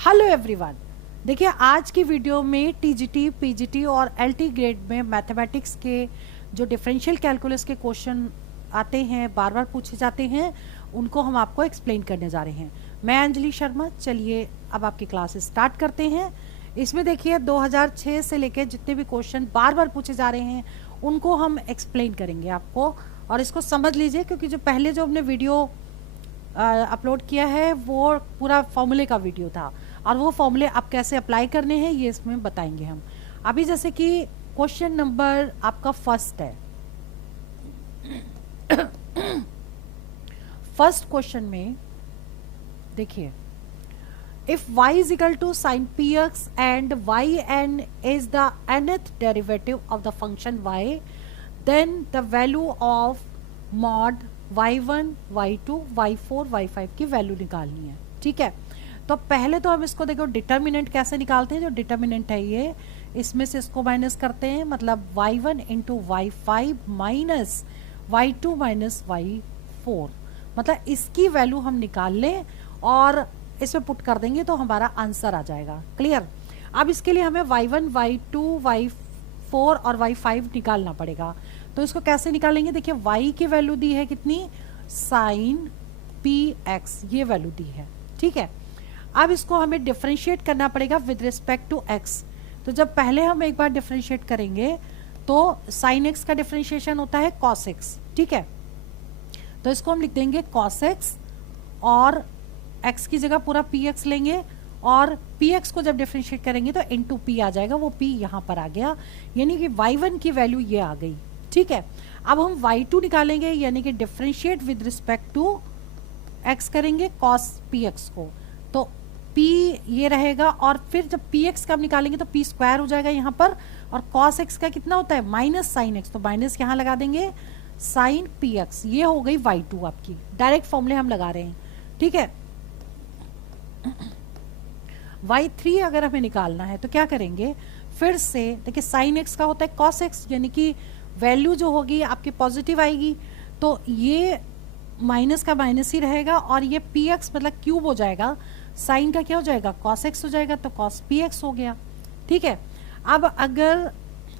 Hello everyone. देखिए आज की वीडियो में टीजीटी, पीजीटी और एलटी ग्रेड में मैथमेटिक्स के जो डिफरेंशियल कैलकुलस के क्वेश्चन आते हैं, बार बार पूछे जाते हैं, उनको हम आपको एक्सप्लेन करने जा रहे हैं। मैं अंजलि शर्मा। चलिए अब आपकी क्लास स्टार्ट करते हैं। इसमें देखिए 2006 से लेकर जितने भी क्वेश्चन बार बार पूछे जा रहे हैं उनको हम एक्सप्लेन करेंगे आपको, और इसको समझ लीजिए क्योंकि जो पहले जो हमने वीडियो अपलोड किया है वो पूरा फॉर्मूले का वीडियो था, और वो फॉर्मूले आप कैसे अप्लाई करने हैं ये इसमें बताएंगे हम। अभी जैसे कि क्वेश्चन नंबर आपका फर्स्ट है। फर्स्ट क्वेश्चन में देखिए, if y is equal to sin px and yn is the nth derivative of the function y, then the value of mod y1, y2, y4, y5 की value निकालनी है। ठीक है, तो पहले तो हम इसको देखो डिटर्मिनेंट कैसे निकालते हैं। जो डिटर्मिनेंट है ये, इसमें से इसको माइनस करते हैं, मतलब y1 into y5 minus y2 minus y4, मतलब इसकी वैल्यू हम निकाल लें और इसमें पुट कर देंगे तो हमारा आंसर आ जाएगा। क्लियर। अब इसके लिए हमें y1, y2, y4 और y5 निकालना पड़ेगा। तो इसको कैसे निकालेंगे? देखिए y की वैल्यू दी है कितनी, साइन px, ये वैल्यू दी है। ठीक है, अब इसको हमें डिफरेंशिएट करना पड़ेगा विद रिस्पेक्ट टू x। तो जब पहले हम एक बार डिफरेंशिएट करेंगे तो साइन x का डिफरेंशिएशन होता है cos x। ठीक है, तो इसको हम लिख देंगे cos x और x की जगह पूरा px लेंगे, और px को जब डिफरेंशिएट करेंगे तो इनटू p आ जाएगा, वो p यहाँ पर आ गया, यानी कि y1 की वैल्यू ये आ गई। ठीक है, अब हम y2 निकालेंगे, यानी कि differentiate with respect to x करेंगे cos px को, तो p ये रहेगा, और फिर जब px का हम निकालेंगे तो p स्क्वायर हो जाएगा यहाँ पर, और cos x का कितना होता है, माइनस साइन x, तो माइनस यहाँ लगा देंगे, साइन px, ये हो गई y2 आपकी। डायरेक्ट फॉर्मूले हम लगा रहे हैं। ठीक है, y3 अगर हमें निकालना है तो क्या करेंगे, फिर से देखिए साइन x का होता है cos x, यानी कि वैल्यू जो होगी आपकी पॉजिटिव आएगी, तो ये माइनस का माइनस ही रहेगा, और ये px मतलब क्यूब हो जाएगा, साइन का क्या हो जाएगा, cos x हो जाएगा, तो cos px हो गया। ठीक है, अब अगर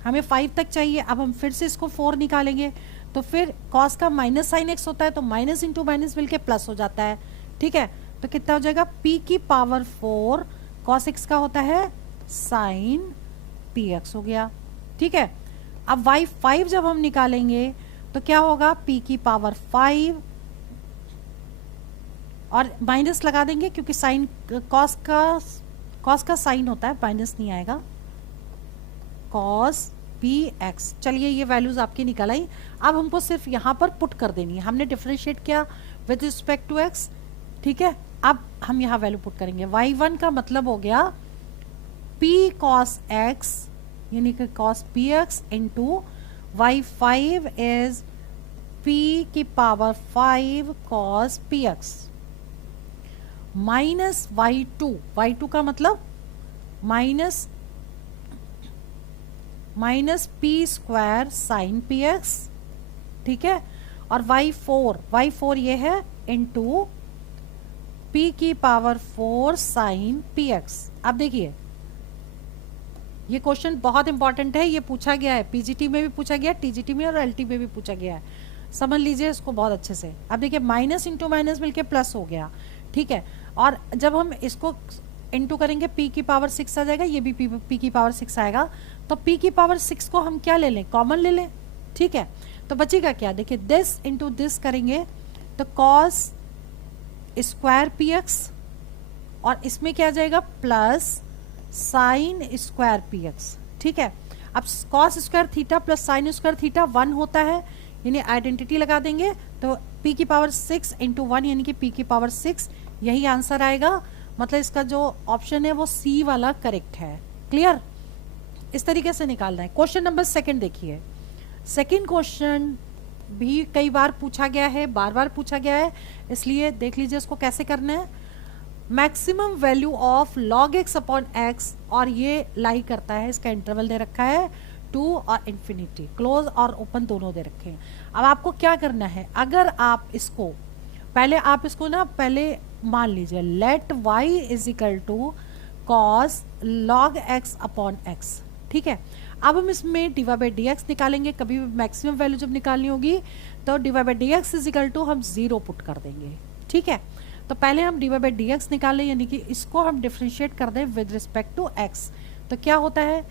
हमें 5 तक चाहिए, अब हम फिर से इसको 4 निकालेंगे, तो फिर cos का माइनस साइन x होता है, तो माइनस इंटू माइनस मिलके प्लस हो जाता है। ठीक है, तो कितना हो जाएगा, p की पावर 4 cos x का होता है साइन px हो गया। ठीक है, अब y5 जब हम निकालेंगे तो क्या होगा, p की पावर 5 और माइनस लगा देंगे क्योंकि साइन cos का साइन होता है, माइनस नहीं आएगा, cos px। चलिए ये वैल्यूज आपकी निकल आई। अब हमको सिर्फ यहाँ पर पुट कर देनी है, हमने डिफरेंशिएट किया विद रिस्पेक्ट टू x। ठीक है, अब हम यहाँ वैल्यू पुट करेंगे। y1 का मतलब हो गया p cos x, यानी कि cos px into y5 is p की power 5 cos px minus y2 का मतलब minus p square sine px। ठीक है, और y4 ये है इंटू p की पावर 4 साइन px। अब देखिए ये क्वेश्चन बहुत इंपॉर्टेंट है, ये पूछा गया है, पीजीटी में भी पूछा गया, टीजीटी में और एलटी में भी पूछा गया है, समझ लीजिए इसको बहुत अच्छे से। अब देखिए माइनस इंटू माइनस मिलके प्लस हो गया। ठीक है, और जब हम इसको इंटू करेंगे p की पावर 6 आ जाएगा, ये भी p की पावर 6 आएगा, तो p की पावर 6 को हम क्या ले लें, कॉमन ले लें। ठीक है, तो बचेगा क्या, देखिए दिस इंटू दिस करेंगे तो cos स्क्वायर px, और इसमें क्या आ जाएगा, प्लस साइन स्क्वायर px। ठीक है, अब cos square theta plus sign square theta 1 होता है, यानी आइडेंटिटी लगा देंगे, तो p की पावर 6 इंटू 1 यानी कि p की पावर 6, यही आंसर आएगा। मतलब इसका जो ऑप्शन है वो सी वाला करेक्ट है। क्लियर, इस तरीके से निकालना है। क्वेश्चन नंबर सेकंड देखिए, सेकंड क्वेश्चन भी कई बार पूछा गया है, बार बार पूछा गया है, इसलिए देख लीजिए इसको कैसे करना है। Maximum value of log x upon x, और ये लाई करता है, इसका इंटरवल दे रखा है 2 और इन्फिनिटी, क्लोज और ओपन दोनों दे रखे हैं। अब आपको क्या करना है, अगर आप इसको पहले ना मान लीजिए let y is equal to cos log x upon x. ठीक है, अब हम इसमें dy बाई डी एक्स निकालेंगे। कभी भी मैक्सिमम वैल्यू जब निकालनी होगी तो dy by d x is equal to हम 0 पुट कर देंगे। ठीक है, तो पहले हम dy बाई डी एक्स निकालें, यानी कि इसको हम डिफ्रेंशिएट कर दें विद रिस्पेक्ट टू x। तो क्या होता है,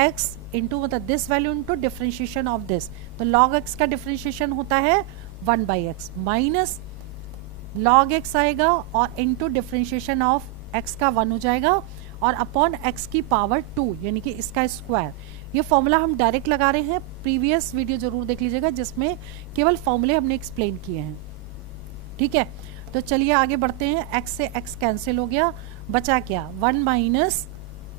x इंटू मतलब this value into differentiation of this, तो log x का डिफ्रेंशिएशन होता है 1 by x minus log x आएगा और इंटू डिफ्रेंशिएशन ऑफ x का 1 हो जाएगा और अपॉन x की पावर 2 यानी कि इसका स्क्वायर। ये फॉर्मूला हम डायरेक्ट लगा रहे हैं, प्रीवियस वीडियो जरूर देख लीजिएगा जिसमें केवल फॉर्मूले हमने एक्सप्लेन किए हैं। ठीक है, तो चलिए आगे बढ़ते हैं। x से x कैंसिल हो गया, बचा क्या 1 minus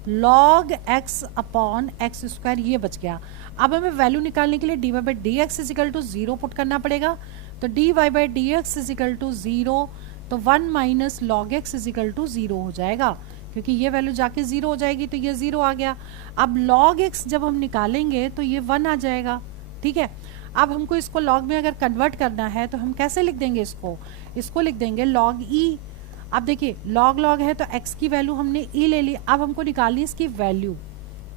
log x upon x square, ये बच गया। अब हमें वैल्यू निकालने के लिए dy by d x is equal to 0 put करना पड़ेगा। तो dy by d x is equal to 0, तो 1 minus log x is equal to 0 हो जाएगा, क्योंकि ये वैल्यू जाके 0 हो जाएगी तो ये 0 आ गया। अब log x जब हम निकालेंगे तो ये 1 आ जाएगा। ठीक है, अब हमको इसको log में अगर कन्वर्ट करना है तो हम कैसे लिख देंगे इसको लिख देंगे log e। अब देखिए log है तो x की वैल्यू हमने e ले ली, अब हमको निकालनी इसकी वैल्यू।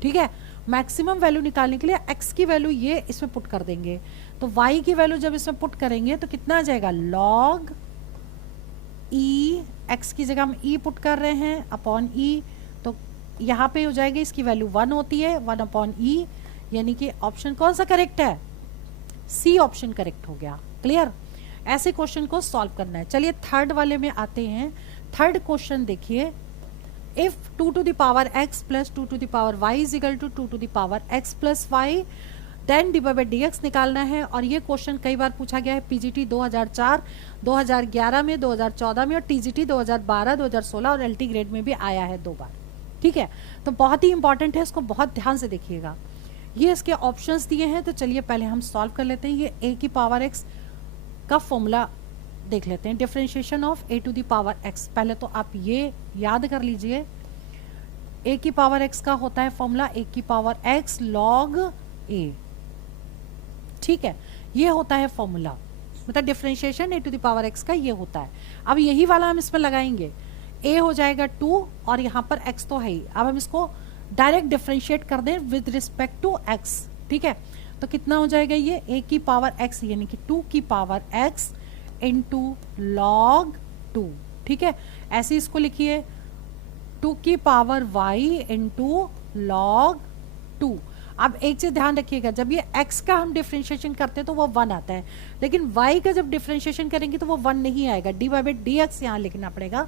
ठीक है, मैक्सिमम वैल्यू निकालने के लिए x की वैल्यू ये इसमें पुट कर देंगे, तो y की वैल्यू जब इसमें पुट करेंगे तो कितना आ जाएगा log e, x की जगह हम e पुट कर रहे हैं अपॉन e, तो यहाँ पे हो जाएगी इसकी वैल्यू 1 होती है 1 अपॉन e, यानी कि ऑप्शन कौन सा करेक्ट है, सी ऑप्शन करेक्ट हो गया। क्लियर, ऐसे क्वेश्चन को सॉल्व करना है। चलिए थर्ड वाले में आते हैं। थर्ड क्वेश्चन देखिए, if 2 to the power x plus 2 to the power y is equal to 2 to the power x plus y, then dy by d x निकालना है। और ये क्वेश्चन कई बार पूछा गया है, पीजीटी 2004, 2011 में, 2014 में और टीजीटी 2012, 2016 और एलटी ग्रेड में भी आया है 2 बार। ठीक है, तो बहुत ही इंपॉर्टेंट है, इसको बहुत ध्यान से देखिएगा। ये इसके ऑप्शंस दिए हैं, तो चलिए पहले हम सॉल्व कर लेते हैं। ये a की पावर x का फॉर्मूला देख लेते हैं, differentiation of a to the power x। पहले तो आप ये याद कर लीजिए, a की पावर x का होता है फॉर्मूला a की पावर x log a। ठीक है, ये होता है फॉर्मूला, मतलब differentiation a to the power x का ये होता है। अब यही वाला हम इसमें लगाएंगे, a हो जाएगा 2 और यहाँ पर x तो है ही। अब हम इसको डायरेक्ट डिफरेंशिएट कर दें विद रिस्पेक्ट टू x। ठीक है, तो कितना हो जाएगा ये a की पावर x यानी कि 2 की पावर x इंटू लॉग 2। ठीक है, ऐसे इसको लिखिए 2 की पावर y इंटू लॉग 2। अब एक चीज ध्यान रखिएगा, जब ये x का हम डिफरेंशिएशन करते हैं तो वो 1 आता है, लेकिन y का जब डिफरेंशिएशन करेंगे तो वो 1 नहीं आएगा। dy बाई डी एक्स यहाँ लिखना पड़ेगा,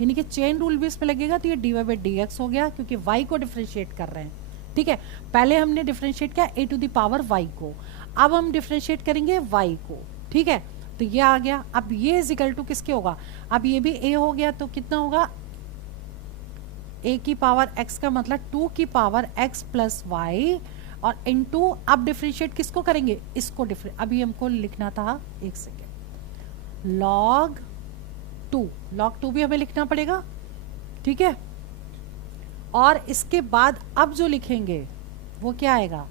यानी कि चेन रूल भी इसमें लगेगा, तो ये dy बाई डी एक्स हो गया क्योंकि y को डिफरेंशिएट कर रहे हैं। ठीक है, पहले हमने डिफरेंशिएट किया a to the power y को, अब हम डिफरेंशिएट करेंगे y को। ठीक है, तो ये आ गया। अब ये इज इक्वल टू किसके होगा, अब ये भी a हो गया, तो कितना होगा a की पावर x का मतलब 2 की पावर x प्लस y और इनटू, अब डिफरेंशिएट किसको करेंगे, इसको अभी हमको लिखना था, एक सेकेंड, log 2 भी हमें लिखना पड़ेगा। ठीक है, और इसके बाद अब जो लिखेंगे वो क्या आएगा,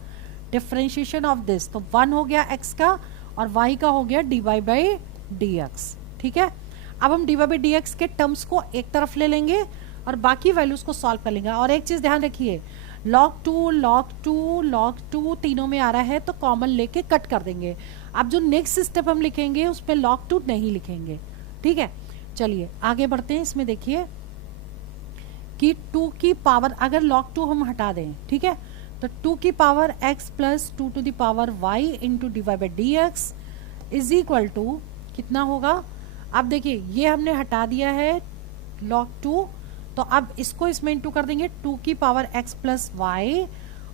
डिफरेंशिएशन ऑफ दिस, तो 1 हो गया x का और y का हो गया dy बाई डी एक्स। ठीक है, अब हम dy बाई डी एक्स के टर्म्स को एक तरफ ले लेंगे और बाकी वैल्यूज को सॉल्व कर लेंगे। और एक चीज ध्यान रखिए, log 2 तीनों में आ रहा है तो कॉमन लेके कट कर देंगे। अब जो नेक्स्ट स्टेप हम लिखेंगे उसमें log 2 नहीं लिखेंगे। ठीक है, चलिए आगे बढ़ते हैं। इसमें देखिए कि 2 की पावर, अगर log 2 हम हटा दें, ठीक है, तो 2 की power x plus 2 to the power y into dy by d x is equal to कितना होगा। अब देखिए ये हमने हटा दिया है log 2, तो अब इसको इसमें इंटू कर देंगे 2 की पावर x प्लस वाई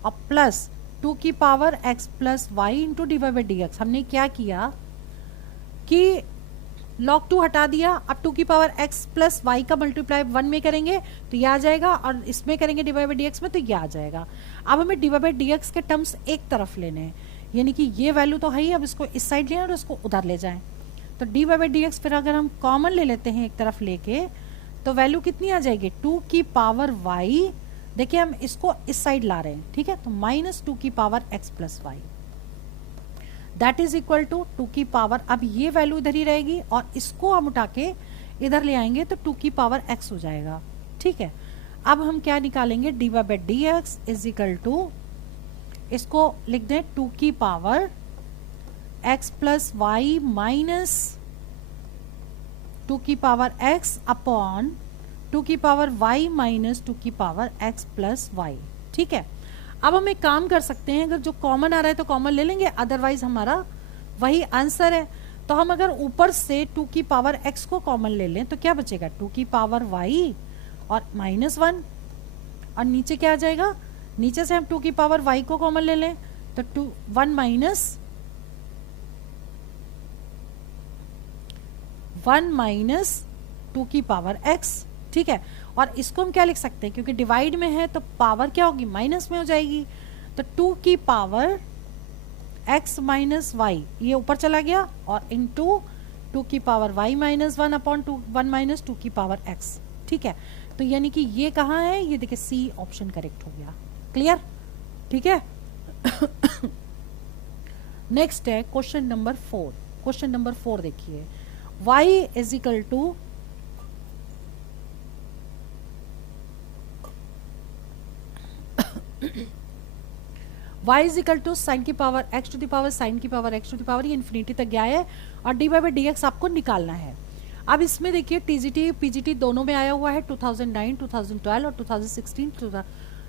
और प्लस 2 की power x plus y into d y by d x. हमने क्या किया कि log 2 हटा दिया, अब 2 की पावर x प्लस वाई का मल्टीप्लाई 1 में करेंगे तो ये आ जाएगा, और इसमें करेंगे d y by d x में तो ये आ जाएगा। अब हमें d y by d x के टर्म्स एक तरफ लेने हैं, यानी कि ये वैल्यू तो है ही, अब इसको इस साइड लें और इसको उधर ले जाएं। तो d y by d x फिर अगर हम कॉमन ले लेते हैं एक तरफ लेके, तो वैल्यू कितनी आ जाएगी 2 की पावर y। देखिए हम इसको इस साइड ला रहे हैं, ठीक है, तो माइनस 2 की power x plus y that is equal to 2 की पावर, अब ये वैल्यू इधर ही रहेगी और इसको हम उठा के इधर ले आएंगे तो 2 की पावर x हो जाएगा। ठीक है, अब हम क्या निकालेंगे, d y by d x is equal to, इसको लिख दें 2 की power x plus y minus 2 की पावर x अपॉन 2 की पावर y माइनस 2 की पावर x प्लस वाई। ठीक है, अब हम एक काम कर सकते हैं, अगर जो कॉमन आ रहा है तो कॉमन ले लेंगे, अदरवाइज हमारा वही आंसर है। तो हम अगर ऊपर से 2 की पावर x को कॉमन ले लें तो क्या बचेगा, 2 की पावर y और माइनस 1, और नीचे क्या आ जाएगा, नीचे से हम 2 की पावर y को कॉमन ले लें तो 1 माइनस 2 की पावर x। ठीक है, और इसको हम क्या लिख सकते हैं, क्योंकि डिवाइड में है तो पावर क्या होगी, माइनस में हो जाएगी, तो 2 की पावर x माइनस वाई ये ऊपर चला गया, और इंटू 2 की power y minus 1 upon 1 minus 2 की पावर x। ठीक है, तो यानी कि ये कहाँ है, ये देखिए सी ऑप्शन करेक्ट हो गया। क्लियर, ठीक है। नेक्स्ट है क्वेश्चन नंबर 4। क्वेश्चन नंबर 4 देखिए, y is equal to y is equal to sine की power x to the power sine की power x to the power, ये इन्फिनिटी तक गया है, और d y by d x आपको निकालना है। अब इसमें देखिए टीजीटी पीजीटी दोनों में आया हुआ है, 2009 2012 और 2016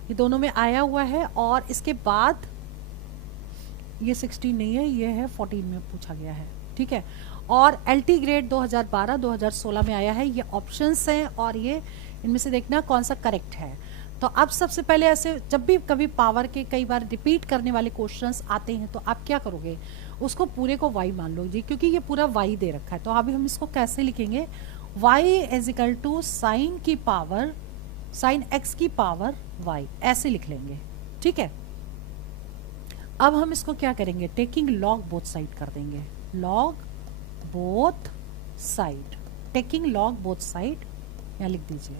ये दोनों में आया हुआ है, और इसके बाद ये 16 नहीं है, ये है 14 में पूछा गया है। ठीक है, और एलटी ग्रेड 2012 2016 में आया है। ये ऑप्शंस हैं और ये इनमें से देखना कौन सा करेक्ट है। तो अब सबसे पहले ऐसे जब भी कभी पावर के कई बार रिपीट करने वाले क्वेश्चंस आते हैं तो आप क्या करोगे, उसको पूरे को y मान लो जी, क्योंकि ये पूरा y दे रखा है। तो अभी हम इसको कैसे लिखेंगे, y is equal to sine की पावर साइन x की पावर y, ऐसे लिख लेंगे। ठीक है, अब हम इसको क्या करेंगे, टेकिंग लॉग बोथ साइड कर देंगे, log both side, taking log both side, यहाँ लिख दीजिए,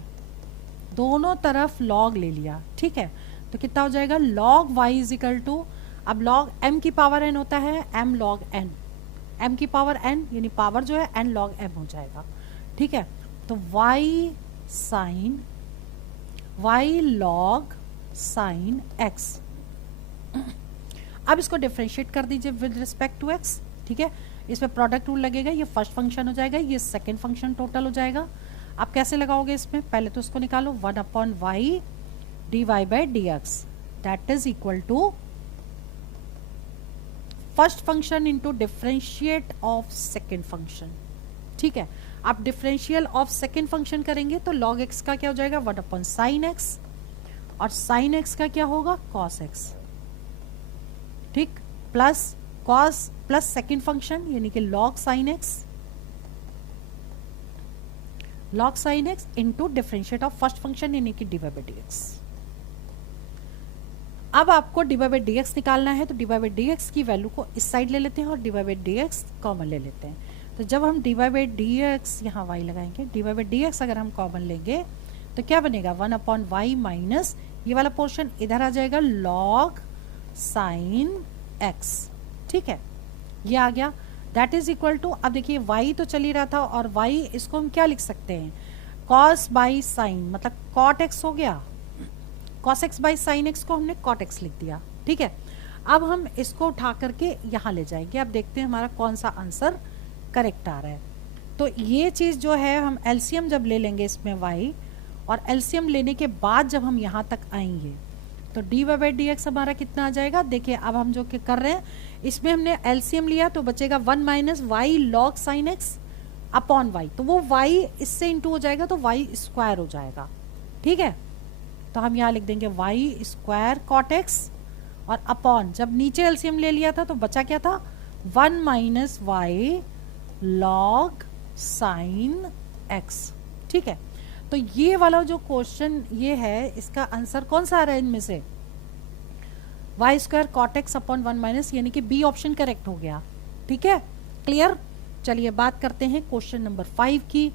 दोनों तरफ लॉग ले लिया। ठीक है, तो कितना हो जाएगा, log y is equal to, अब लॉग m की पावर n होता है, m लॉग n, m की पावर n यानी पावर जो है n लॉग m हो जाएगा। ठीक है, तो y sine y log sine x। अब इसको डिफरेंशिएट कर दीजिए विद रिस्पेक्ट टू x। ठीक है, इसमें प्रोडक्ट रूल लगेगा, ये फर्स्ट फंक्शन हो जाएगा, ये सेकेंड फंक्शन टोटल हो जाएगा। आप कैसे लगाओगे इसमें, पहले तो उसको निकालो, 1 upon y d y by d x that is equal to first function into differentiate of second function. ठीक है, आप डिफरेंशियल ऑफ सेकेंड फंक्शन करेंगे तो लॉग एक्स का क्या हो जाएगा, 1 अपॉन साइन एक्स, और साइन एक्स का क्या होगा, कॉस एक्स। ठीक, plus cos plus second function यानी कि log sine x, log sine x into differentiate of first function यानी कि d y by d x. अब आपको d y by d x निकालना है, तो d y by d x की वैल्यू को इस साइड ले लेते हैं और d y by d x common ले लेते हैं। तो जब हम d y by d x यहाँ वाई लगाएंगे, d y by d x अगर हम कॉमन लेंगे तो क्या बनेगा, 1 अपॉन वाई माइनस ये वाला पोर्शन इधर आ जाएगा, लॉग साइन एक्स। ठीक है, ये आ गया, दैट इज इक्वल टू, अब देखिए y तो चल ही रहा था और y इसको हम क्या लिख सकते हैं, cos बाई साइन, मतलब cot x हो गया, cos x by sine x को हमने cot x लिख दिया। ठीक है, अब हम इसको उठा करके यहाँ ले जाएंगे, अब देखते हैं हमारा कौन सा आंसर करेक्ट आ रहा है। तो ये चीज़ जो है हम एलसीएम जब ले लेंगे इसमें y, और एलसीएम लेने के बाद जब हम यहाँ तक आएंगे तो d y by d x हमारा कितना आ जाएगा, देखिए अब हम जो कर रहे हैं इसमें हमने एलसीएम लिया तो बचेगा 1 minus y log sine x upon y, तो वो वाई इससे इंटू हो जाएगा तो वाई स्क्वायर हो जाएगा। ठीक है, तो हम यहाँ लिख देंगे वाई स्क्वायर कॉट एक्स, और अपॉन जब नीचे एलसीएम ले लिया था तो बचा क्या था, 1 minus y log sine x. ठीक है, तो ये वाला जो क्वेश्चन ये है इसका आंसर कौन सा आ रहा है इनमें से, y square cot x upon 1 minus, यानी कि बी ऑप्शन करेक्ट हो गया। ठीक है, क्लियर। चलिए बात करते हैं क्वेश्चन नंबर 5 की।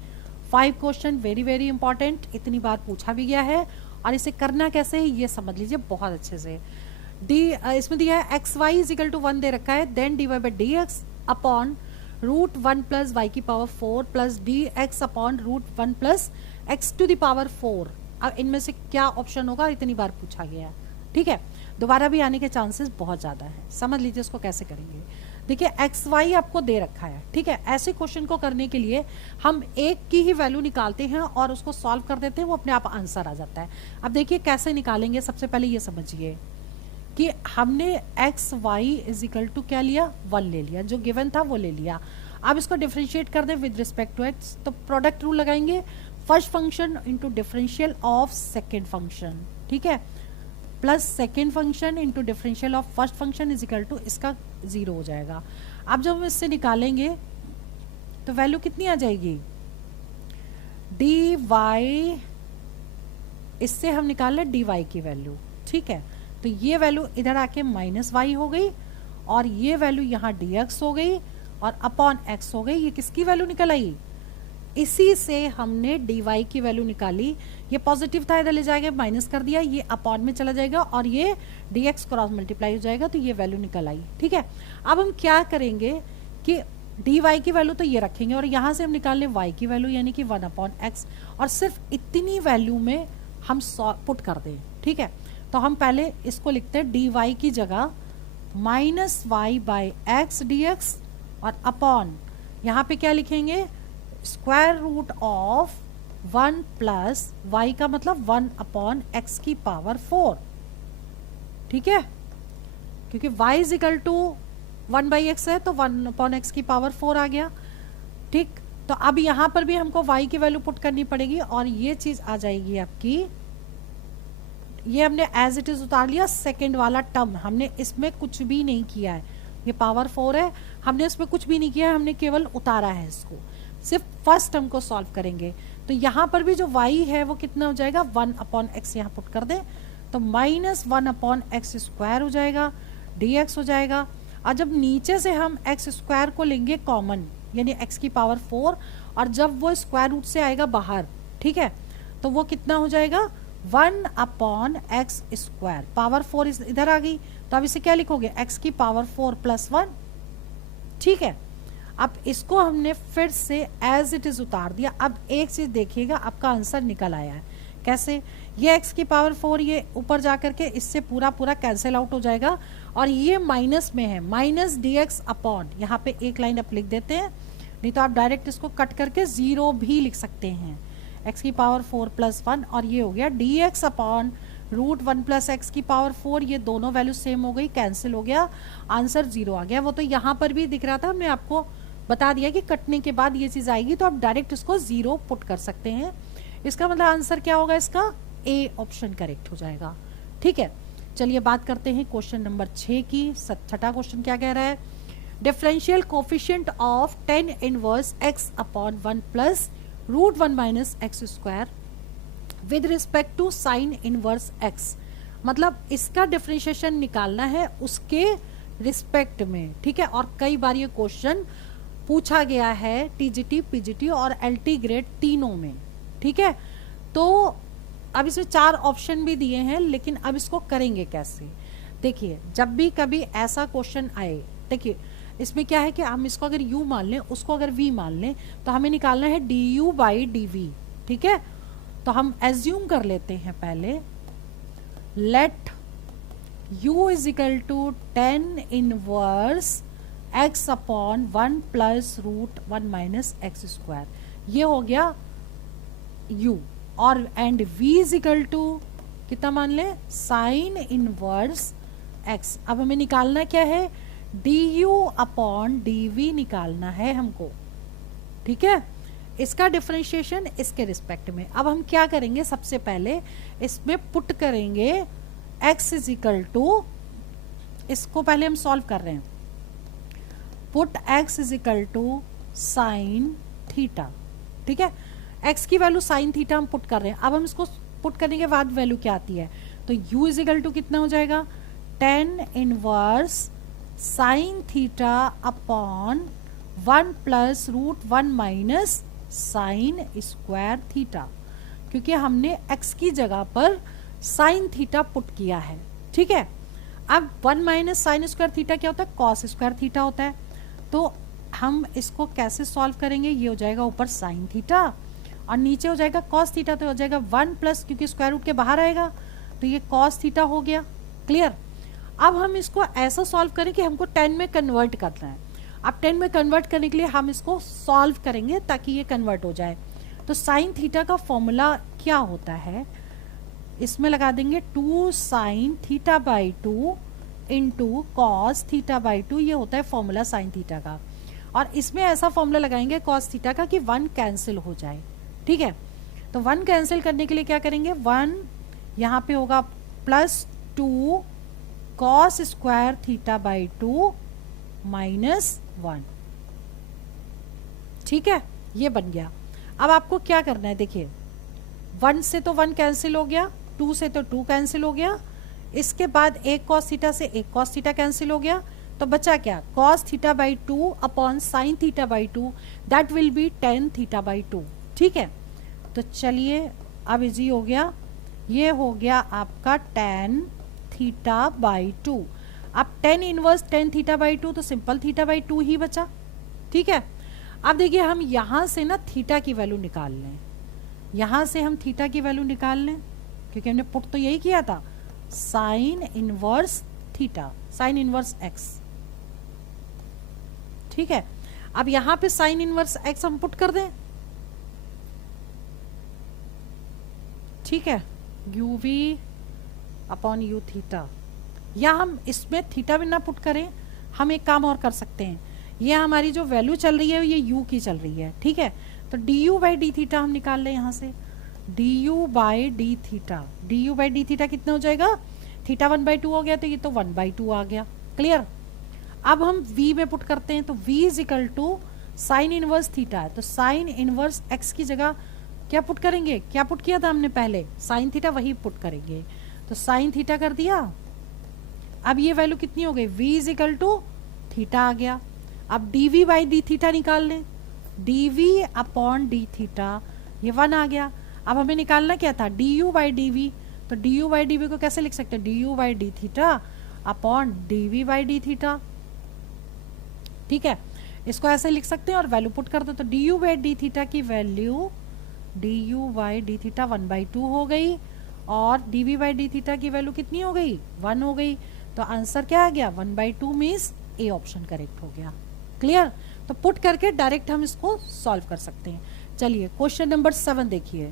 5 क्वेश्चन वेरी वेरी इंपॉर्टेंट, इतनी बार पूछा भी गया है, और इसे करना कैसे है ये समझ लीजिए बहुत अच्छे से। डी इसमें दिया है x y is equal to 1 दे रखा है, then d y by d x upon root 1 plus y की power 4 plus d x upon root 1 plus x to the power 4 अब इनमें से क्या ऑप्शन होगा, इतनी बार पूछा गया है, ठीक है, दोबारा भी आने के चांसेस बहुत ज़्यादा है। समझ लीजिए इसको कैसे करेंगे। देखिए एक्स वाई आपको दे रखा है, ठीक है, ऐसे क्वेश्चन को करने के लिए हम एक की ही वैल्यू निकालते हैं और उसको सॉल्व कर देते हैं, वो अपने आप आंसर आ जाता है। अब देखिए कैसे निकालेंगे, सबसे पहले ये समझिए कि हमने x y is equal to क्या लिया, 1 ले लिया, जो गिवन था वो ले लिया। अब इसको डिफरेंशिएट कर दे विद रिस्पेक्ट टू एक्स, तो प्रोडक्ट रूल लगाएंगे, first function into differential of second function, ठीक है, plus second function into differential of first function is equal to, इसका 0 हो जाएगा। अब जब हम इससे निकालेंगे तो वैल्यू कितनी आ जाएगी, डी वाई, इससे हम निकाल लें डी वाई की वैल्यू, ठीक है, तो ये वैल्यू इधर आके माइनस वाई हो गई और ये वैल्यू यहाँ डी एक्स हो गई और अपॉन एक्स हो गई। ये किसकी वैल्यू निकल आई, इसी से हमने डी वाई की वैल्यू निकाली। ये पॉजिटिव था, इधर ले जाएगा, माइनस कर दिया, ये अपॉन में चला जाएगा और ये डी एक्स क्रॉस मल्टीप्लाई हो जाएगा, तो ये वैल्यू निकल आई, ठीक है। अब हम क्या करेंगे कि डी वाई की वैल्यू तो ये रखेंगे और यहाँ से हम निकाल लें वाई की वैल्यू यानी कि 1 अपॉन एक्स, और सिर्फ इतनी वैल्यू में हम पुट कर दें, ठीक है। तो हम पहले इसको लिखते हैं डी वाई की जगह minus y by x d x और अपॉन यहाँ पे क्या लिखेंगे, square root of 1 plus y का मतलब 1 अपॉन एक्स की पावर 4, ठीक है, क्योंकि y is equal to 1 by x है तो 1 अपॉन एक्स की पावर 4 आ गया, ठीक। तो अब यहां पर भी हमको y की वैल्यू पुट करनी पड़ेगी और ये चीज आ जाएगी आपकी, ये हमने एज इट इज उतार लिया, सेकेंड वाला टर्म हमने इसमें कुछ भी नहीं किया है, ये पावर 4 है, हमने इसमें कुछ भी नहीं किया है, हमने केवल उतारा है इसको, सिर्फ फर्स्ट टर्म को सॉल्व करेंगे। तो यहाँ पर भी जो y है वो कितना हो जाएगा, 1 अपॉन एक्स यहाँ पुट कर दें तो माइनस 1 अपॉन एक्स स्क्वायर हो जाएगा, dx हो जाएगा। और जब नीचे से हम एक्स स्क्वायर को लेंगे कॉमन यानी x की पावर 4 और जब वो स्क्वायर रूट से आएगा बाहर, ठीक है, तो वो कितना हो जाएगा 1 अपॉन एक्स स्क्वायर, पावर 4 इधर आ गई, तो अब इसे क्या लिखोगे, x की पावर 4 प्लस 1, ठीक है। अब इसको हमने फिर से एज इट इज उतार दिया। अब एक चीज देखिएगा, आपका आंसर निकल आया है, कैसे, ये x की पावर 4 ये ऊपर जाकर के इससे पूरा पूरा कैंसिल आउट हो जाएगा और ये माइनस में है, माइनस डी एक्स अपॉन, यहाँ पे एक लाइन आप लिख देते हैं, नहीं तो आप डायरेक्ट इसको कट करके 0 भी लिख सकते हैं, x की पावर 4 प्लस 1 और ये हो गया d x upon root 1 plus x की पावर 4, ये दोनों वैल्यू सेम हो गई, कैंसिल हो गया, आंसर 0 आ गया। वो तो यहाँ पर भी दिख रहा था, हमने आपको बता दिया कि कटने के बाद ये चीज आएगी तो आप डायरेक्ट इसको 0 पुट कर सकते हैं। इसका मतलब आंसर क्या होगा, इसका ए ऑप्शन करेक्ट हो जाएगा, ठीक है। चलिए बात करते हैं क्वेश्चन नंबर 6 की। छठा क्वेश्चन क्या कह रहा है, differential coefficient of tan inverse x upon 1 plus root 1 minus x square with respect to sine inverse x, मतलब इसका डिफरेंशिएशन निकालना है उसके रिस्पेक्ट में, ठीक है। और कई बार ये क्वेश्चन पूछा गया है टीजीटी, पीजीटी और एलटी ग्रेड तीनों में, ठीक है। तो अब इसमें 4 ऑप्शन भी दिए हैं, लेकिन अब इसको करेंगे कैसे, देखिए जब भी कभी ऐसा क्वेश्चन आए, देखिए इसमें क्या है कि हम इसको अगर u मान लें, उसको अगर v मान लें, तो हमें निकालना है du बाई dv, ठीक है। तो हम एज्यूम कर लेते हैं पहले, let u is equal to tan inverse x upon 1 plus root 1 minus x square, ये हो गया u, और and v is equal to कितना मान ले, साइन इनवर्स x। अब हमें निकालना क्या है, du अपॉन dv निकालना है हमको, ठीक है, इसका डिफरेंशिएशन इसके रिस्पेक्ट में। अब हम क्या करेंगे, सबसे पहले इसमें पुट करेंगे x इज इक्वल टू, इसको पहले हम सॉल्व कर रहे हैं, put x is equal to sine theta, ठीक है, x की वैल्यू साइन थीटा हम पुट कर रहे हैं। अब हम इसको पुट करने के बाद वैल्यू क्या आती है, तो u इज इक्वल टू कितना हो जाएगा, tan inverse sine theta upon 1 plus root 1 minus sine square theta, क्योंकि हमने x की जगह पर साइन थीटा पुट किया है, ठीक है। अब 1 माइनस साइन स्क्वायर थीटा क्या होता है, कॉस स्क्वायर थीटा होता है। तो हम इसको कैसे सॉल्व करेंगे, ये हो जाएगा ऊपर साइन थीटा और नीचे हो जाएगा कॉस थीटा, तो हो जाएगा 1 प्लस, क्योंकि स्क्वायर रूट के बाहर आएगा तो ये कॉस थीटा हो गया। क्लियर। अब हम इसको ऐसा सॉल्व करें कि हमको 10 में कन्वर्ट करना है। अब 10 में कन्वर्ट करने के लिए हम इसको सॉल्व करेंगे ताकि ये कन्वर्ट हो जाए। तो साइन थीटा का फॉर्मूला क्या होता है, इसमें लगा देंगे 2 sine theta by 2 into cos theta by 2, ये होता है फॉर्मूला साइन थीटा का। और इसमें ऐसा फॉर्मूला लगाएंगे कॉस थीटा का कि 1 कैंसिल हो जाए। ठीक है, तो 1 कैंसिल करने के लिए क्या करेंगे, 1 यहाँ पे होगा plus 2 cos square theta by 2 minus 1। ठीक है, ये बन गया। अब आपको क्या करना है, देखिए 1 से तो 1 कैंसिल हो गया, 2 से तो 2 कैंसिल हो गया, इसके बाद एक कॉस थीटा से एक कॉस थीटा कैंसिल हो गया, तो बचा क्या, cos theta by 2 upon sine theta by 2, that will be tan theta by 2। ठीक है, तो चलिए अब इजी हो गया, ये हो गया आपका टेन थीटा बाई 2। अब tan inverse tan theta by 2, तो सिंपल थीटा बाई 2 ही बचा। ठीक है, अब देखिए हम यहां से ना थीटा की वैल्यू निकाल लें, यहां से हम थीटा की वैल्यू निकाल लें, क्योंकि हमने पुट तो यही किया था, sine inverse theta, sine inverse x. ठीक है, अब यहां पे साइन इनवर्स एक्स हम पुट कर दें। ठीक है, u v upon u theta, या हम इसमें थीटा भी ना पुट करें, हम एक काम और कर सकते हैं, ये हमारी जो वैल्यू चल रही है ये यू की चल रही है। ठीक है, तो D you by D theta हम निकाल लें यहाँ से, D you by D theta, D you by D theta कितना हो जाएगा, थीटा 1/2 हो गया, तो ये तो 1/2 आ गया। क्लियर। अब हम v में पुट करते हैं, तो v is equal to sine inverse theta है, तो साइन इनवर्स x की जगह क्या पुट करेंगे, क्या पुट किया था हमने पहले, साइन थीटा, वही पुट करेंगे, तो साइन थीटा कर दिया। अब ये वैल्यू कितनी हो गई, v is equal to theta आ गया। अब dv बाई डी थीटा निकाल लें, dv अपॉन डी थीटा, ये 1 आ गया। अब हमें निकालना क्या था, du बाई dv, तो du बाई dv को कैसे लिख सकते हैं, du by D theta upon dv by D theta. ठीक है, इसको ऐसे लिख सकते हैं और वैल्यू पुट कर दो, तो du बाई डी थीटा की value du by D theta 1/2 हो गई, और dv बाई डी थीटा की वैल्यू कितनी हो गई, 1 हो गई। तो आंसर क्या आ गया, 1/2 मीन्स ए ऑप्शन करेक्ट हो गया। क्लियर। तो पुट करके डायरेक्ट हम इसको सॉल्व कर सकते हैं। चलिए क्वेश्चन नंबर 7 देखिए,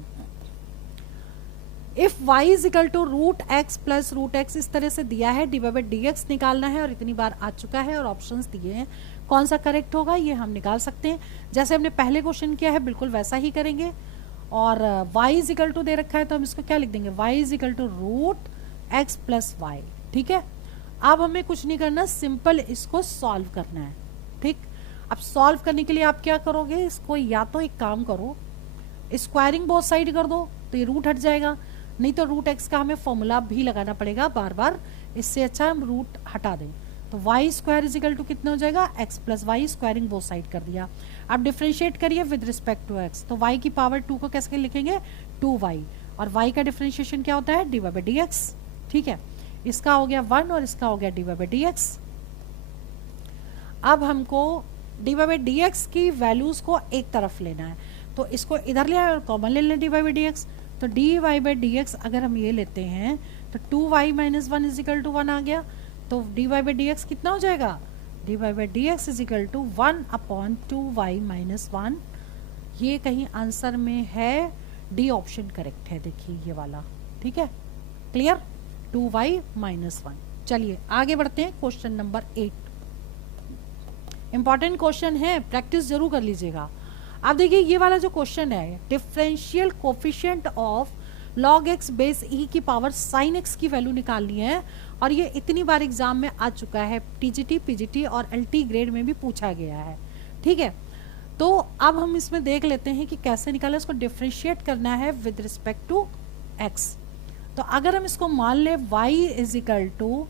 if y is equal to root x plus root x, इस तरह से दिया है, डी बाई डी एक्स निकालना है, और इतनी बार आ चुका है और ऑप्शंस दिए हैं, कौन सा करेक्ट होगा ये हम निकाल सकते हैं। जैसे हमने पहले क्वेश्चन किया है बिल्कुल वैसा ही करेंगे, और y इज इक्वल टू दे रखा है तो हम इसको क्या लिख देंगे, y is equal to root x plus y. ठीक है, अब हमें कुछ नहीं करना, सिंपल इसको सॉल्व करना है। ठीक, अब सॉल्व करने के लिए आप क्या करोगे, इसको या तो एक काम करो, स्क्वायरिंग बोथ साइड कर दो, तो ये रूट हट जाएगा, नहीं तो रूट एक्स का हमें फॉर्मूला भी लगाना पड़ेगा बार बार, इससे अच्छा हम रूट हटा दें। तो y square is equal to कितना हो जाएगा, x plus y, squaring both side कर दिया। अब डिफरेंशिएट करिए विद रिस्पेक्ट टू एक्स, तो वाई की पावर 2 को कैसे लिखेंगे, 2y, और y का डिफरेंशिएशन क्या होता है, d y by d x. ठीक है, इसका हो गया 1 और इसका हो गया d y by d x. अब हमको d y by d x की वैल्यूज को एक तरफ लेना है, तो इसको इधर ले आए और कॉमन ले लें d y by d x, तो d y by d x अगर हम ये लेते हैं तो 2y minus 1 is equal to 1 आ गया, तो d y by d x कितना हो जाएगा, d y by d x is equal to 1 upon 2y minus 1। ये कहीं आंसर में है, डी ऑप्शन करेक्ट है, देखिए ये वाला। ठीक है, क्लियर, 2y माइनस 1। चलिए आगे बढ़ते हैं, क्वेश्चन नंबर 8 इंपॉर्टेंट क्वेश्चन है, प्रैक्टिस जरूर कर लीजिएगा। अब देखिए ये वाला जो क्वेश्चन है, differential coefficient of log x base e की पावर sin x की वैल्यू निकालनी है, और ये इतनी बार एग्जाम में आ चुका है, टीजीटी पीजीटी और एलटी ग्रेड में भी पूछा गया है। ठीक है, तो अब हम इसमें देख लेते हैं कि कैसे निकालें, इसको डिफरेंशिएट करना है विद रिस्पेक्ट टू x। तो अगर हम इसको मान ले y is equal to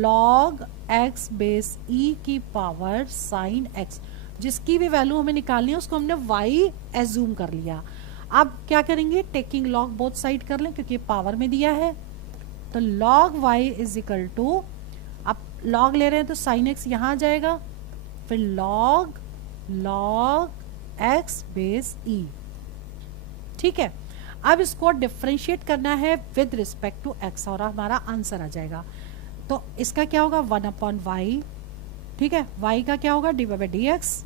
log x base e की पावर sin x, जिसकी भी वैल्यू हमें निकालनी है उसको हमने y एज्यूम कर लिया। अब क्या करेंगे, टेकिंग लॉग बोथ साइड कर लें, क्योंकि पावर में दिया है, तो log y is equal to, अब log ले रहे हैं तो sin x यहाँ आ जाएगा, फिर log x बेस e। ठीक है, अब इसको डिफ्रेंशिएट करना है विद रिस्पेक्ट टू एक्स और हमारा आंसर आ जाएगा। तो इसका क्या होगा 1/y, ठीक है, y का क्या होगा dy/dx।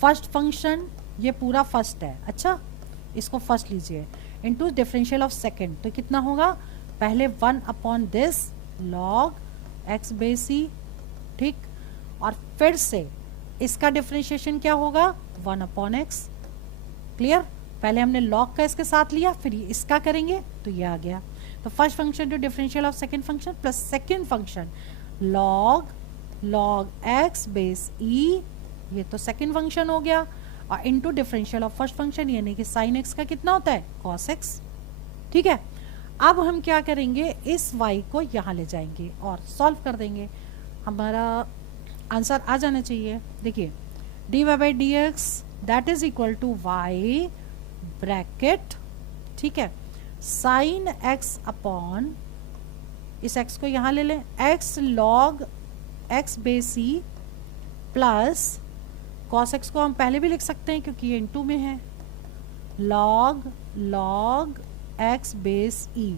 फर्स्ट फंक्शन ये पूरा फर्स्ट है, अच्छा इसको फर्स्ट लीजिए, इनटू डिफरेंशियल ऑफ सेकंड, तो कितना होगा पहले 1/this log x base c, ठीक, और फिर से इसका डिफरेंशिएशन क्या होगा 1/x। क्लियर, पहले हमने log का इसके साथ लिया, फिर इसका करेंगे तो ये आ गया। तो first function to differential of second function plus second function log x base e, ये तो सेकंड फंक्शन हो गया, और into differential of first function यानी कि sin x का कितना होता है cos x। ठीक है, अब हम क्या करेंगे, इस y को यहाँ ले जाएंगे और सॉल्व कर देंगे, हमारा आंसर आ जाना चाहिए। देखिए dy/dx that is equal to y bracket, ठीक है, sin x अपॉन, इस x को यहाँ ले लें, x log x base c plus cos x को हम पहले भी लिख सकते हैं क्योंकि ये इनटू में है, log x बेस e।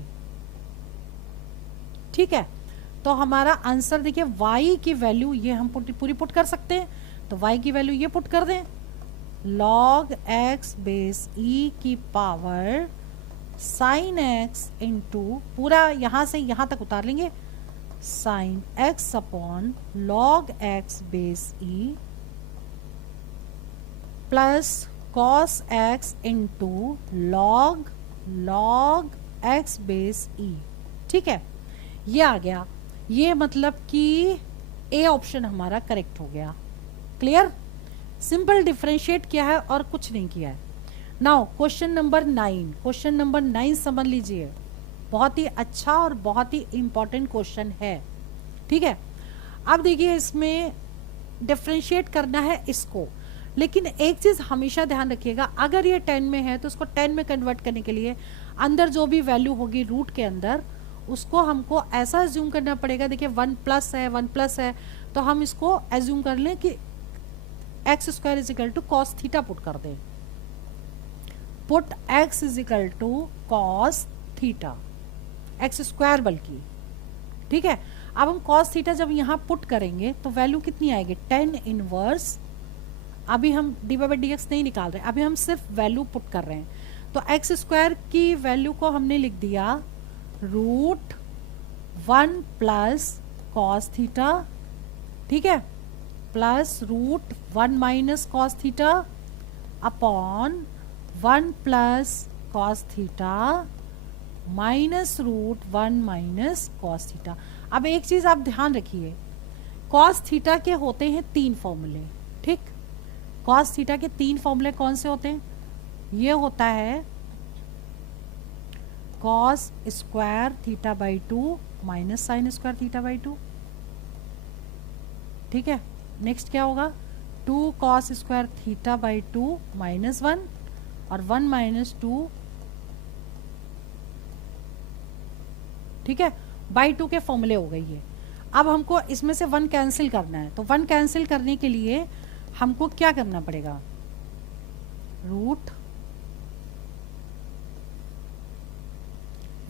ठीक है, तो हमारा आंसर देखिए y की वैल्यू ये हम पूरी पुट कर सकते हैं, तो y की वैल्यू ये पुट कर दें, log x बेस e की पावर sin x इंटू पूरा यहाँ से यहाँ तक उतार लेंगे, sin x upon log x base e plus cos x into log x base e। ठीक है, ये आ गया, ये मतलब कि ए ऑप्शन हमारा करेक्ट हो गया। क्लियर, सिंपल डिफरेंशिएट किया है और कुछ नहीं किया है। Now question number 9, question number 9 समझ लीजिए, बहुत ही अच्छा और बहुत ही इंपॉर्टेंट क्वेश्चन है। ठीक है, अब देखिए इसमें डिफरेंशिएट करना है इसको, लेकिन एक चीज हमेशा ध्यान रखिएगा, अगर ये 10 में है तो उसको 10 में कन्वर्ट करने के लिए अंदर जो भी वैल्यू होगी रूट के अंदर, उसको हमको ऐसा एज्यूम करना पड़ेगा। देखिए 1 प्लस है, 1 प्लस है, तो हम इसको एज्यूम कर लें कि x square is equal to cos theta put कर दें, put x is equal to cos theta, x square बल्कि। ठीक है, अब हम कॉस थीटा जब यहाँ पुट करेंगे तो वैल्यू कितनी आएगी 10 इनवर्स, अभी हम dy/dx नहीं निकाल रहे, अभी हम सिर्फ वैल्यू पुट कर रहे हैं। तो एक्स स्क्वायर की वैल्यू को हमने लिख दिया √1 प्लस कॉस थीटा, ठीक है, plus √1 minus cos theta upon 1 plus cos theta minus √1 minus cos theta. अब एक चीज आप ध्यान रखिए, कॉस थीटा के होते हैं 3 फॉर्मूले, ठीक, कॉस थीटा के 3 फॉर्मूले कौन से होते हैं, ये होता है cos square theta by 2 minus sine square theta by 2। ठीक है, नेक्स्ट क्या होगा 2 cos square theta by 2 minus 1 और 1 माइनस 2, ठीक है, बाई 2 के फॉर्मूले हो गई है। अब हमको इसमें से 1 कैंसिल करना है, तो 1 कैंसिल करने के लिए हमको क्या करना पड़ेगा,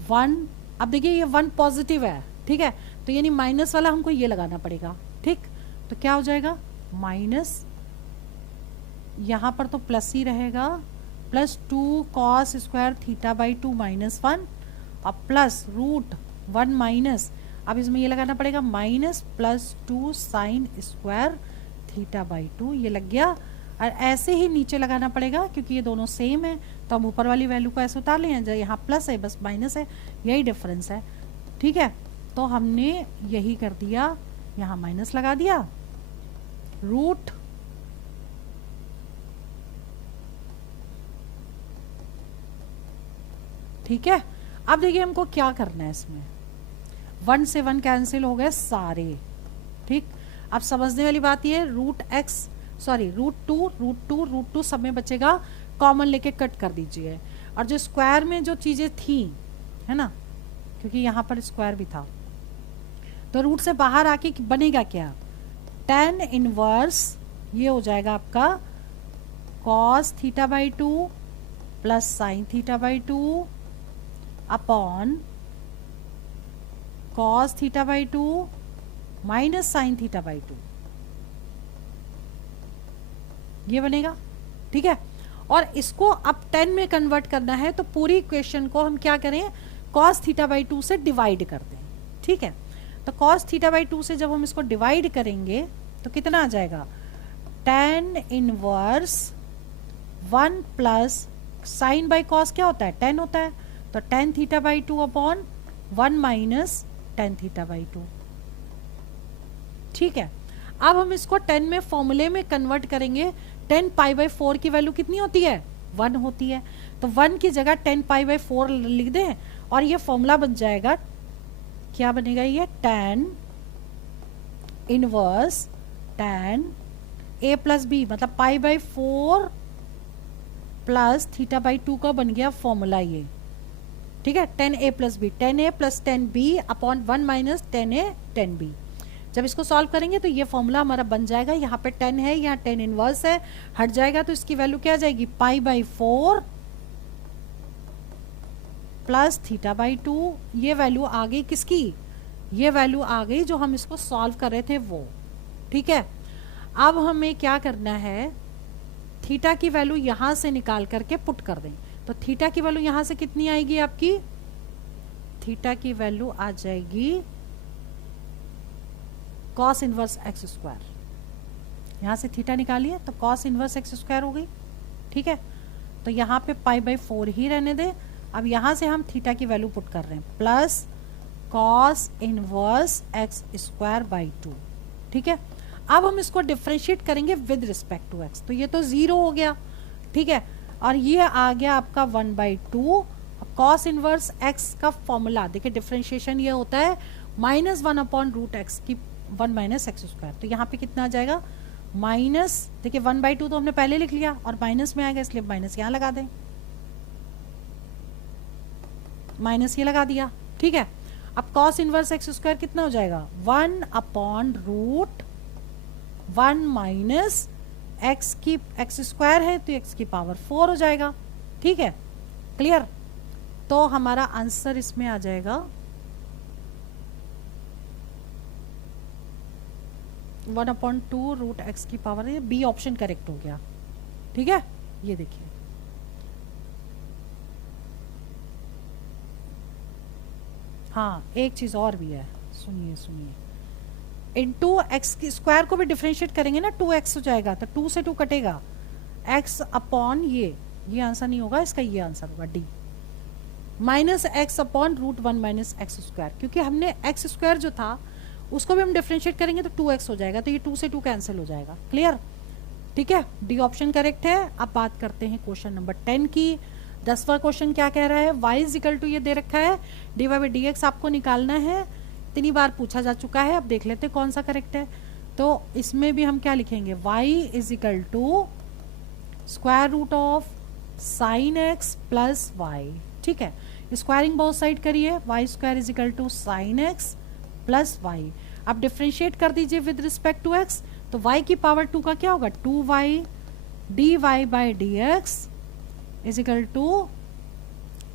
√1, अब देखिए ये 1 पॉजिटिव है, ठीक है, तो यानी माइनस वाला हमको ये लगाना पड़ेगा। ठीक, तो क्या हो जाएगा माइनस, यहां पर तो प्लस ही रहेगा, plus 2 cos square theta by 2 minus 1 और प्लस √1 माइनस, अब इसमें ये लगाना पड़ेगा minus plus 2 sign square theta by 2, ये लग गया, और ऐसे ही नीचे लगाना पड़ेगा क्योंकि ये दोनों सेम है, तो हम ऊपर वाली वैल्यू को ऐसे उतार लें, यहाँ प्लस है बस माइनस है, यही डिफरेंस है। ठीक है, तो हमने यही कर दिया, यहाँ माइनस लगा दिया, रूट ठीक है। अब देखिए हमको क्या करना है, इसमें 1 से 1 कैंसिल हो गए सारे। ठीक, अब समझने वाली बात ये √2 सब में बचेगा, कॉमन लेके कट कर दीजिए, और जो स्क्वायर में जो चीजें थी है ना, क्योंकि यहाँ पर स्क्वायर भी था, तो रूट से बाहर आके बनेगा क्या 10 इनवर्स, ये हो जाएगा आपका cos theta by 2, plus sine theta by 2 upon cos theta by 2 minus sine theta by 2, ये बनेगा। ठीक है, और इसको अब 10 में कन्वर्ट करना है तो पूरी इक्वेशन को हम क्या करें, कॉस थीटा बाई 2 से डिवाइड कर दें। ठीक है, तो कॉस थीटा बाई 2 से जब हम इसको डिवाइड करेंगे तो कितना आ जाएगा, tan inverse 1 plus sign by cos क्या होता है, 10 होता है, तो tan theta by 2 upon 1 minus tan theta by 2। ठीक है, अब हम इसको 10 में फॉर्मूले में कन्वर्ट करेंगे। 10 पाई बाई 4 की वैल्यू कितनी होती है, 1 होती है, तो 1 की जगह 10 पाई बाई 4 लिख दें और ये फॉर्मूला बन जाएगा, क्या बनेगा ये, tan inverse tan a plus b, मतलब pi by 4 plus theta by 2 का बन गया फॉर्मूला ये। ठीक है, tan a plus b, tan a plus tan b upon 1 minus tan a tan b। जब इसको सॉल्व करेंगे तो ये फॉर्मूला हमारा बन जाएगा, यहाँ पे 10 है, यहाँ tan इनवर्स है, हट जाएगा तो इसकी वैल्यू क्या आ जाएगी, पाई बाई 4 प्लस थीटा बाई 2। ये वैल्यू आ गई किसकी, ये वैल्यू आ गई जो हम इसको सॉल्व कर रहे थे वो। ठीक है, अब हमें क्या करना है, थीटा की वैल्यू यहां से निकाल करके पुट कर दें, तो थीटा की वैल्यू यहां से कितनी आएगी आपकी, थीटा की वैल्यू आ जाएगी कॉस इनवर्स एक्स स्क्वायर, यहां से थीटा निकालिए तो कॉस इनवर्स एक्स स्क्वायर हो गई। ठीक है, तो यहाँ पे पाई बाई 4 ही रहने दे। अब यहां से हम थीटा की वैल्यू पुट कर रहे हैं, plus cos inverse x square by 2। ठीक है, अब हम इसको डिफ्रेंशिएट करेंगे विद रिस्पेक्ट टू एक्स, तो ये तो 0 हो गया। ठीक है, और ये आ गया आपका 1/2। कॉस इनवर्स एक्स का फॉर्मूला देखिए, डिफ्रेंशिएशन ये होता है -1 अपॉन रूट एक्स की 1 माइनस एक्स स्क्वायर, तो यहाँ पे कितना आ जाएगा, माइनस, देखिए 1/2 तो हमने पहले लिख लिया और माइनस में आएगा इसलिए माइनस यहाँ लगा दें, माइनस ये लगा दिया। ठीक है, अब कॉस इनवर्स एक्स स्क्वायर कितना हो जाएगा, 1 अपॉन रूट 1 माइनस एक्स की, एक्स स्क्वायर है तो एक्स की पावर 4 हो जाएगा। ठीक है, क्लियर, तो हमारा आंसर इसमें आ जाएगा 1/2 रूट एक्स की पावर, ये बी ऑप्शन करेक्ट हो गया। ठीक है, ये देखिए, हाँ एक चीज और भी है, सुनिए सुनिए, इनटू एक्स की स्क्वायर को भी डिफरेंशिएट करेंगे ना, 2x हो जाएगा, तो 2 से 2 कटेगा, x अपॉन ये आंसर नहीं होगा इसका, ये आंसर होगा d, minus x upon root 1 minus x square, क्योंकि हमने एक्स स्क्वायर जो था उसको भी हम डिफरेंशिएट करेंगे तो 2x हो जाएगा, तो ये 2 से 2 कैंसिल हो जाएगा। क्लियर, ठीक है, डी ऑप्शन करेक्ट है। अब बात करते हैं क्वेश्चन नंबर 10 की। 10वां क्वेश्चन क्या कह रहा है, y इज इक्वल टू, ये दे रखा है dy बाई डी एक्स आपको निकालना है, इतनी बार पूछा जा चुका है, अब देख लेते हैं कौन सा करेक्ट है। तो इसमें भी हम क्या लिखेंगे, y is equal to square root of sine x plus y. ठीक है, स्क्वायरिंग बोथ साइड करिए, y square is equal to sine x plus y. अब डिफ्रेंशिएट कर दीजिए विद रिस्पेक्ट टू एक्स, तो y की पावर 2 का क्या होगा, 2y dy by d x is equal to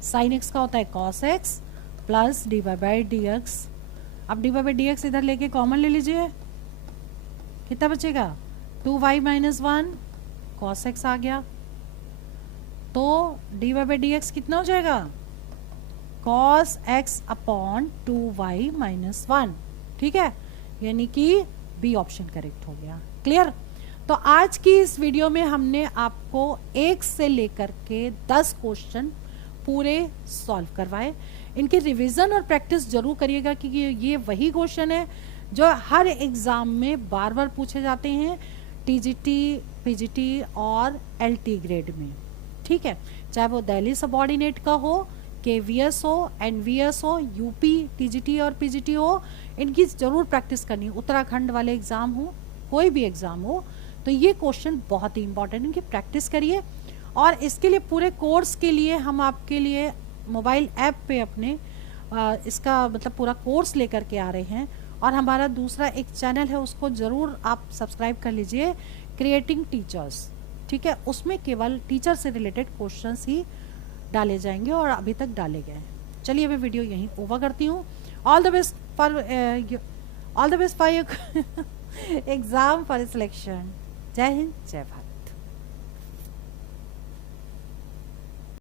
sine x का होता है cos x plus dy by d x. अब dy बाई डी एक्स इधर लेके कॉमन ले लीजिए, कितना बचेगा, 2y माइनस 1 cos x आ गया, तो dy बाई डी एक्स कितना हो जाएगा, cos x upon 2y minus 1। ठीक है, यानी कि बी ऑप्शन करेक्ट हो गया। क्लियर, तो आज की इस वीडियो में हमने आपको 1 से लेकर के 10 क्वेश्चन पूरे सॉल्व करवाए। इनकी रिवीजन और प्रैक्टिस जरूर करिएगा, क्योंकि ये वही क्वेश्चन है जो हर एग्जाम में बार बार पूछे जाते हैं, टीजीटी, पीजीटी और एलटी ग्रेड में। ठीक है, चाहे वो दिल्ली सबऑर्डिनेट का हो, केवीएस हो, एनवीएस हो, यूपी टीजीटी और पीजीटी हो, इनकी जरूर प्रैक्टिस करनी है। उत्तराखंड वाले एग्जाम हो, कोई भी एग्जाम हो, तो ये क्वेश्चन बहुत ही इंपॉर्टेंट, इनकी प्रैक्टिस करिए। और इसके लिए पूरे कोर्स के लिए हम आपके लिए मोबाइल ऐप पे अपने इसका मतलब पूरा कोर्स लेकर के आ रहे हैं। और हमारा दूसरा एक चैनल है, उसको ज़रूर आप सब्सक्राइब कर लीजिए, क्रिएटिंग टीचर्स। ठीक है, उसमें केवल टीचर से रिलेटेड क्वेश्चंस ही डाले जाएंगे और अभी तक डाले गए हैं। चलिए मैं वीडियो यहीं ओवर करती हूँ। All the best for all the best for your exam for selection. जय हिंद, जय भारत।